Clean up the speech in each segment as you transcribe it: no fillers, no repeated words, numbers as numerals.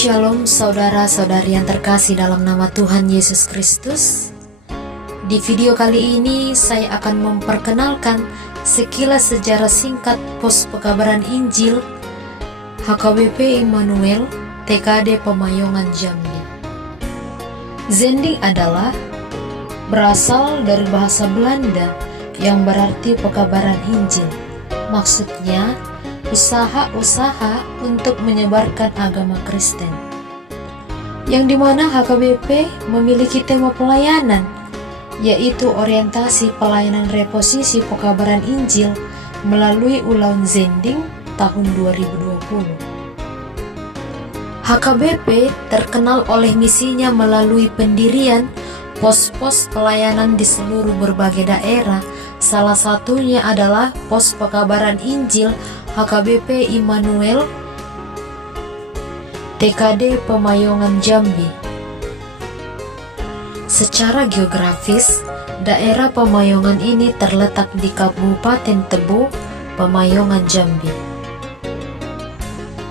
Shalom saudara-saudari yang terkasih dalam nama Tuhan Yesus Kristus. Di video kali ini saya akan memperkenalkan sekilas sejarah singkat pos pekabaran Injil HKBP Immanuel TKD Pemayongan Jambi. Zending adalah berasal dari bahasa Belanda yang berarti pekabaran Injil. Maksudnya usaha-usaha untuk menyebarkan agama Kristen, yang dimana HKBP memiliki tema pelayanan, yaitu orientasi pelayanan reposisi pekabaran Injil melalui Ulaun Zending tahun 2020. HKBP terkenal oleh misinya melalui pendirian pos-pos pelayanan di seluruh berbagai daerah. Salah satunya adalah pos pekabaran Injil HKBP Immanuel TKD Pemayongan Jambi. Secara geografis, daerah Pemayongan ini terletak di Kabupaten Tebo, Pemayongan Jambi.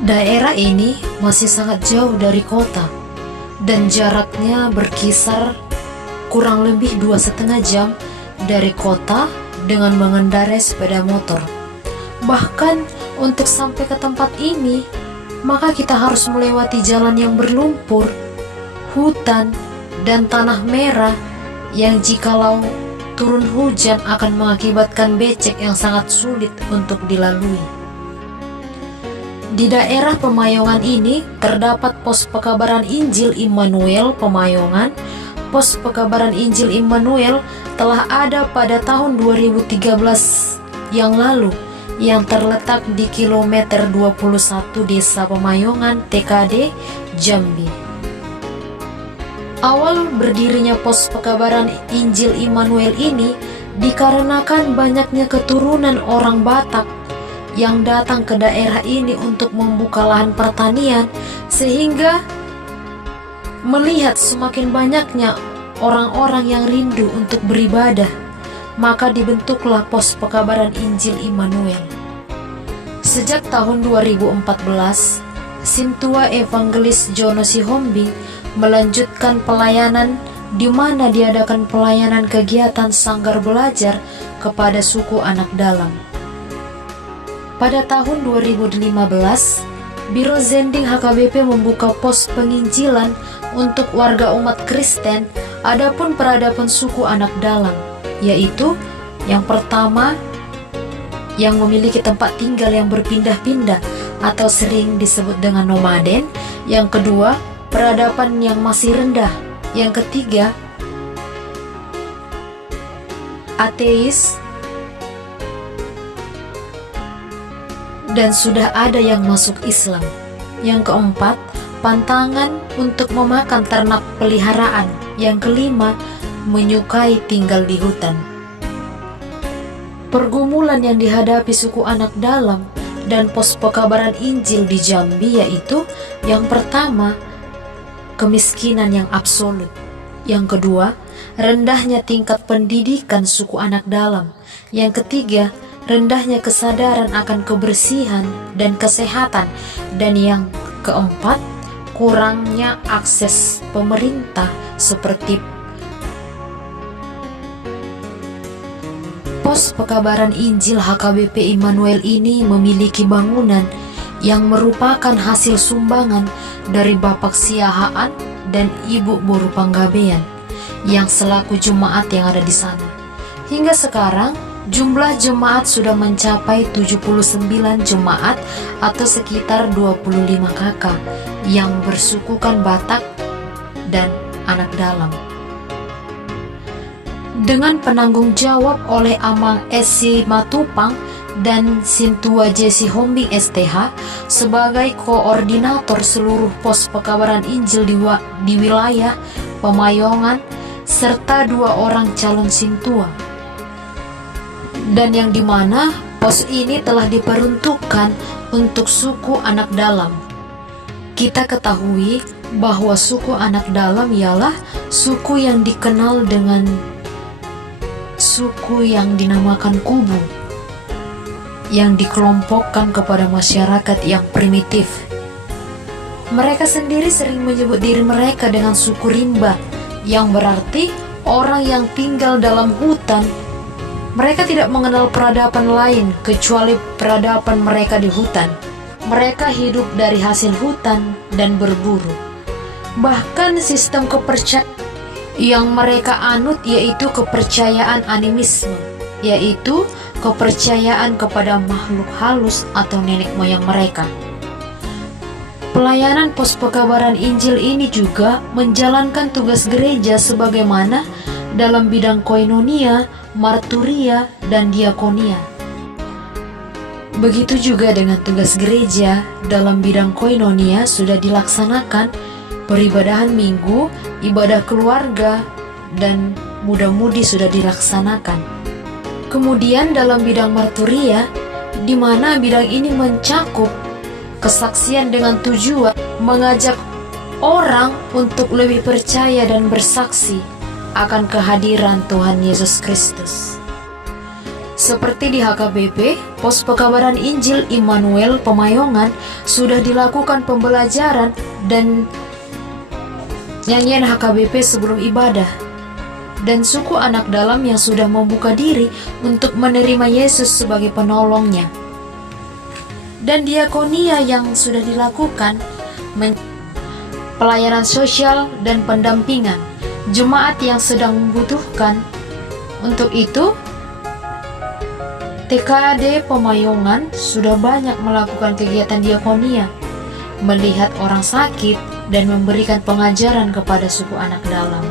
Daerah ini masih sangat jauh dari kota dan jaraknya berkisar kurang lebih 2,5 jam dari kota dengan mengendarai sepeda motor. Bahkan untuk sampai ke tempat ini, maka kita harus melewati jalan yang berlumpur, hutan, dan tanah merah yang jikalau turun hujan akan mengakibatkan becek yang sangat sulit untuk dilalui. Di daerah Pemayongan ini terdapat pos pekabaran Injil Immanuel Pemayongan. Pos pekabaran Injil Immanuel telah ada pada tahun 2013 yang lalu, yang terletak di kilometer 21 Desa Pemayongan TKD Jambi. Awal berdirinya pos pekabaran Injil Immanuel ini dikarenakan banyaknya keturunan orang Batak yang datang ke daerah ini untuk membuka lahan pertanian, sehingga melihat semakin banyaknya orang-orang yang rindu untuk beribadah, maka dibentuklah pos pekabaran Injil Immanuel. Sejak tahun 2014, Sintua Evangelis Jono Sihombing melanjutkan pelayanan, di mana diadakan pelayanan kegiatan sanggar belajar kepada suku anak dalam. Pada tahun 2015, Biro Zending HKBP membuka pos penginjilan untuk warga umat Kristen. Adapun peradaban suku anak dalam, yaitu yang pertama yang memiliki tempat tinggal yang berpindah-pindah atau sering disebut dengan nomaden. Yang kedua, peradaban yang masih rendah. Yang ketiga, ateis. Dan sudah ada yang masuk Islam. Yang keempat, pantangan untuk memakan ternak peliharaan. Yang kelima, menyukai tinggal di hutan. Pergumulan yang dihadapi suku anak dalam dan pos pekabaran Injil di Jambi yaitu, yang pertama, kemiskinan yang absolut. Yang kedua, rendahnya tingkat pendidikan suku anak dalam. Yang ketiga, rendahnya kesadaran akan kebersihan dan kesehatan. Dan yang keempat, kurangnya akses pemerintah seperti pos pekabaran Injil HKBP Immanuel ini memiliki bangunan yang merupakan hasil sumbangan dari Bapak Siahaan dan Ibu Boru Panggabean yang selaku jemaat yang ada di sana. Hingga sekarang jumlah jemaat sudah mencapai 79 jemaat atau sekitar 25 kakak yang bersukukan Batak dan anak dalam. Dengan penanggung jawab oleh Amang S.C. Matupang dan Sintua J. Sihombing STH sebagai koordinator seluruh pos pekabaran Injil di wilayah Pemayongan, serta 2 orang calon Sintua. Dan yang dimana pos ini telah diperuntukkan untuk suku anak dalam. Kita ketahui bahwa suku anak dalam ialah suku yang dikenal dengan suku yang dinamakan Kubu, yang dikelompokkan kepada masyarakat yang primitif. Mereka sendiri sering menyebut diri mereka dengan suku rimba, yang berarti orang yang tinggal dalam hutan. Mereka tidak mengenal peradaban lain kecuali peradaban mereka di hutan. Mereka hidup dari hasil hutan dan berburu. Bahkan sistem kepercayaan yang mereka anut yaitu kepercayaan animisme, yaitu kepercayaan kepada makhluk halus atau nenek moyang mereka. Pelayanan pos pekabaran Injil ini juga menjalankan tugas gereja sebagaimana dalam bidang koinonia, marturia, dan diakonia. Begitu juga dengan tugas gereja dalam bidang koinonia sudah dilaksanakan peribadahan minggu, ibadah keluarga, dan muda-mudi sudah dilaksanakan. Kemudian dalam bidang marturia, di mana bidang ini mencakup kesaksian dengan tujuan mengajak orang untuk lebih percaya dan bersaksi akan kehadiran Tuhan Yesus Kristus. Seperti di HKBP, Pos Pekabaran Injil Immanuel Pemayongan sudah dilakukan pembelajaran dan nyanyian HKBP sebelum ibadah, dan suku anak dalam yang sudah membuka diri untuk menerima Yesus sebagai penolongnya, dan diakonia yang sudah dilakukan pelayanan sosial dan pendampingan jemaat yang sedang membutuhkan. Untuk itu, TKD Pemayongan sudah banyak melakukan kegiatan diakonia, melihat orang sakit, dan memberikan pengajaran kepada suku anak dalam.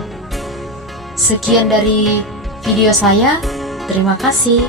Sekian dari video saya, terima kasih.